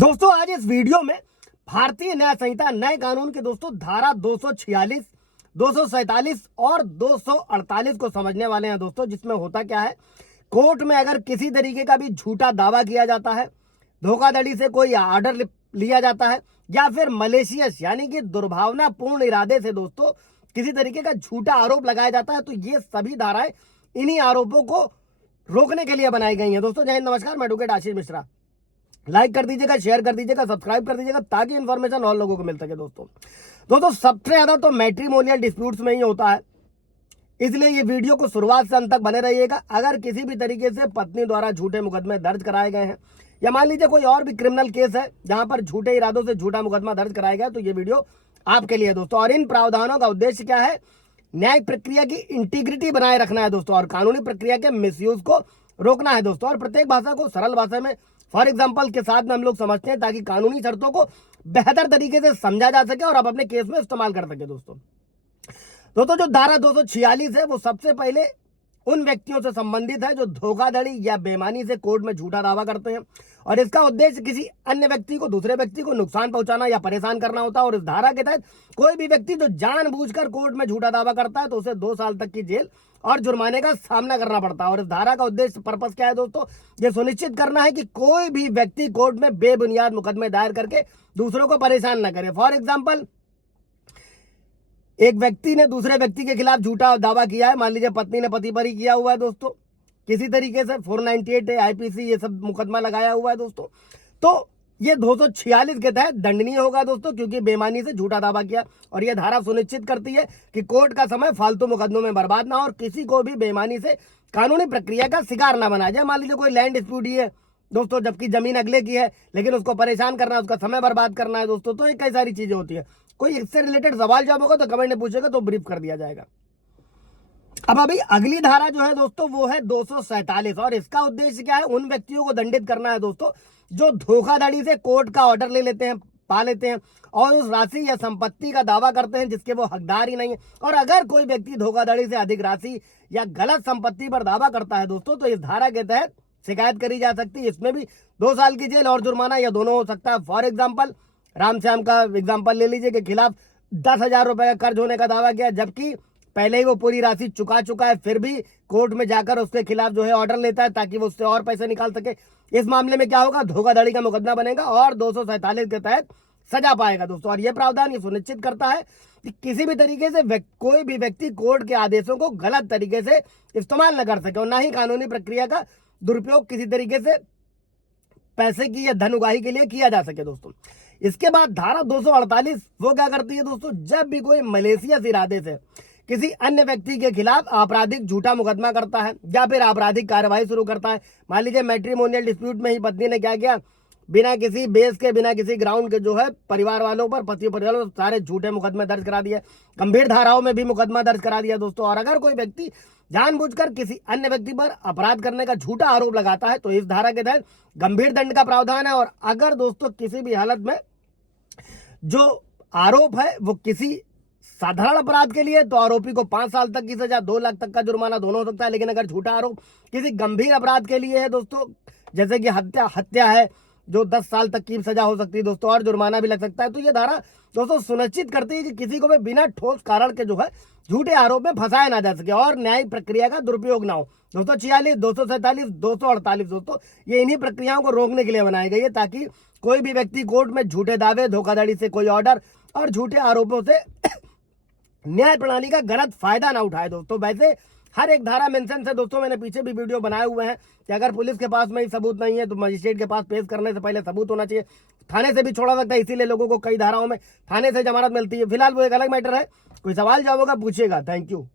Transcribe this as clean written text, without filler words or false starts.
दोस्तों आज इस वीडियो में भारतीय न्याय संहिता नए कानून के दोस्तों धारा 246, 247 और 248 को समझने वाले हैं दोस्तों। जिसमें होता क्या है, कोर्ट में अगर किसी तरीके का भी झूठा दावा किया जाता है, धोखाधड़ी से कोई ऑर्डर लिया जाता है या फिर मलेशियस यानी कि दुर्भावनापूर्ण इरादे से दोस्तों किसी तरीके का झूठा आरोप लगाया जाता है, तो ये सभी धाराएं इन्हीं आरोपों को रोकने के लिए बनाई गई हैं। दोस्तों जय हिंद, नमस्कार, मैं एडवोकेट आशीष मिश्रा। लाइक कर दीजिएगा, शेयर कर दीजिएगा, सब्सक्राइब कर दीजिएगा ताकि इन्फॉर्मेशन और लोगों को मिल सके। दोस्तों सबसे ज्यादा तो मैट्रिमोनियल डिस्प्यूट्स में ही होता है, इसलिए ये वीडियो को शुरुआत से अंत तक बने रहिएगा। अगर किसी भी तरीके से पत्नी द्वारा झूठे मुकदमे दर्ज कराए गए हैं या मान लीजिए कोई और भी क्रिमिनल केस है जहां पर झूठे इरादों से झूठा मुकदमा दर्ज कराया गया, तो ये वीडियो आपके लिए दोस्तों। और इन प्रावधानों का उद्देश्य क्या है, न्यायिक प्रक्रिया की इंटीग्रिटी बनाए रखना है दोस्तों, और कानूनी प्रक्रिया के मिसयूज को रोकना है दोस्तों। और प्रत्येक भाषा को सरल भाषा में फॉर एग्जाम्पल के साथ में हम लोग समझते हैं ताकि कानूनी शर्तों को बेहतर तरीके से समझा जा सके और आप अपने केस में इस्तेमाल कर सके। दोस्तों जो धारा 246 है वो सबसे पहले उन व्यक्तियों से संबंधित है जो धोखाधड़ी या बेईमानी से कोर्ट में झूठा दावा करते हैं, और इसका उद्देश्य किसी अन्य व्यक्ति को दूसरे व्यक्ति को नुकसान पहुंचाना या परेशान करना होता है। और इस धारा के तहत कोई भी व्यक्ति जो जानबूझकर कोर्ट में झूठा दावा करता है तो उसे 2 साल तक की जेल और जुर्माने का सामना करना पड़ता है। और इस धारा का उद्देश्य पर्पस क्या है दोस्तों, ये सुनिश्चित करना है कि कोई भी व्यक्ति कोर्ट में बेबुनियाद मुकदमे दायर करके दूसरों को परेशान न करे। फॉर एग्जाम्पल, एक व्यक्ति ने दूसरे व्यक्ति के खिलाफ झूठा दावा किया है, मान लीजिए पत्नी ने पति पर ही किया हुआ है दोस्तों, किसी तरीके से 498 आईपीसी ये सब मुकदमा लगाया हुआ है दोस्तों, तो ये 246 के तहत दंडनीय होगा दोस्तों, क्योंकि बेईमानी से झूठा दावा किया। और यह धारा सुनिश्चित करती है कि कोर्ट का समय फालतू मुकदमों में बर्बाद ना हो और किसी को भी बेईमानी से कानूनी प्रक्रिया का शिकार ना बनाया जाए। मान लीजिए कोई लैंड डिस्प्यूट ही है दोस्तों, जबकि जमीन अगले की है, लेकिन उसको परेशान करना है, उसका समय बर्बाद करना है दोस्तों, तो ये कई सारी चीजें होती है। कोई इससे रिलेटेड सवाल जवाब होगा तो कमेंट में पूछेगा तो ब्रीफ कर दिया जाएगा। अब अभी अगली धारा जो है दोस्तों वो है 247, और इसका उद्देश्य क्या है, उन व्यक्तियों को दंडित करना है दोस्तों जो धोखाधड़ी से कोर्ट का ऑर्डर ले लेते हैं, पा लेते हैं और उस राशि या संपत्ति का दावा करते हैं जिसके वो हकदार ही नहीं है। और अगर कोई व्यक्ति धोखाधड़ी से अधिक राशि या गलत संपत्ति पर दावा करता है दोस्तों, तो इस धारा के तहत शिकायत करी जा सकती है। इसमें भी 2 साल की जेल और जुर्माना या दोनों हो सकता है। फॉर एग्जाम्पल, रामश्याम का एग्जाम्पल ले लीजिए के खिलाफ 10,000 रुपए का कर्ज होने का दावा किया, जबकि पहले ही वो पूरी राशि चुका चुका है, फिर भी कोर्ट में जाकर उसके खिलाफ जो है ऑर्डर लेता है ताकि वो उससे और पैसे निकाल सके। इस मामले में क्या होगा, धोखाधड़ी का मुकदमा बनेगा और 247 के तहत सजा पाएगा दोस्तों। और यह प्रावधान ये सुनिश्चित करता है कि किसी भी तरीके से कोई भी व्यक्ति कोर्ट के आदेशों को गलत तरीके से इस्तेमाल न कर सके और ना ही कानूनी प्रक्रिया का दुरुपयोग किसी तरीके से पैसे की या धन उगाही के लिए किया जा सके दोस्तों। इसके बाद धारा 248 वो क्या करती है दोस्तों, जब भी कोई मलेशियस इरादे से किसी अन्य व्यक्ति के खिलाफ आपराधिक झूठा मुकदमा करता है या फिर आपराधिक कार्रवाई शुरू करता है, मान लीजिए मैट्रिमोनियल डिस्प्यूट में ही पत्नी ने क्या किया, बिना किसी बेस के बिना किसी ग्राउंड के जो है परिवार वालों पर, पति परिवार वालों सारे झूठे मुकदमे दर्ज करा दिए, गंभीर धाराओं में भी मुकदमा दर्ज करा दिया दोस्तों। और अगर कोई व्यक्ति जानबूझकर किसी अन्य व्यक्ति पर अपराध करने का झूठा आरोप लगाता है तो इस धारा के तहत गंभीर दंड का प्रावधान है। और अगर दोस्तों किसी भी हालत में जो आरोप है वो किसी साधारण अपराध के लिए तो आरोपी को 5 साल तक की सजा, 2 लाख तक का जुर्माना दोनों हो सकता है। लेकिन अगर झूठा आरोप किसी गंभीर अपराध के लिए है दोस्तों, जैसे कि हत्या है, जो 10 साल तक की सजा हो सकती है दोस्तों और जुर्माना भी लग सकता है, तो ये धारा दोस्तों सुनिश्चित करती है कि किसी को भी बिना ठोस कारण के जो है झूठे आरोप में फंसाया ना जा सके और न्यायिक प्रक्रिया का दुरुपयोग ना हो। 246, 247, 248 दोस्तों ये इन्हीं प्रक्रियाओं को रोकने के लिए बनाई गई है ताकि कोई भी व्यक्ति कोर्ट में झूठे दावे, धोखाधड़ी से कोई ऑर्डर और झूठे आरोपों से न्याय प्रणाली का गलत फायदा ना उठाए दोस्तों। वैसे हर एक धारा मेंशन से दोस्तों मैंने पीछे भी वीडियो बनाए हुए हैं कि अगर पुलिस के पास में ही सबूत नहीं है तो मजिस्ट्रेट के पास पेश करने से पहले सबूत होना चाहिए, थाने से भी छोड़ा सकता है, इसीलिए लोगों को कई धाराओं में थाने से जमानत मिलती है। फिलहाल वो एक अलग मैटर है। कोई सवाल जवाब होगा पूछिएगा। Thank you.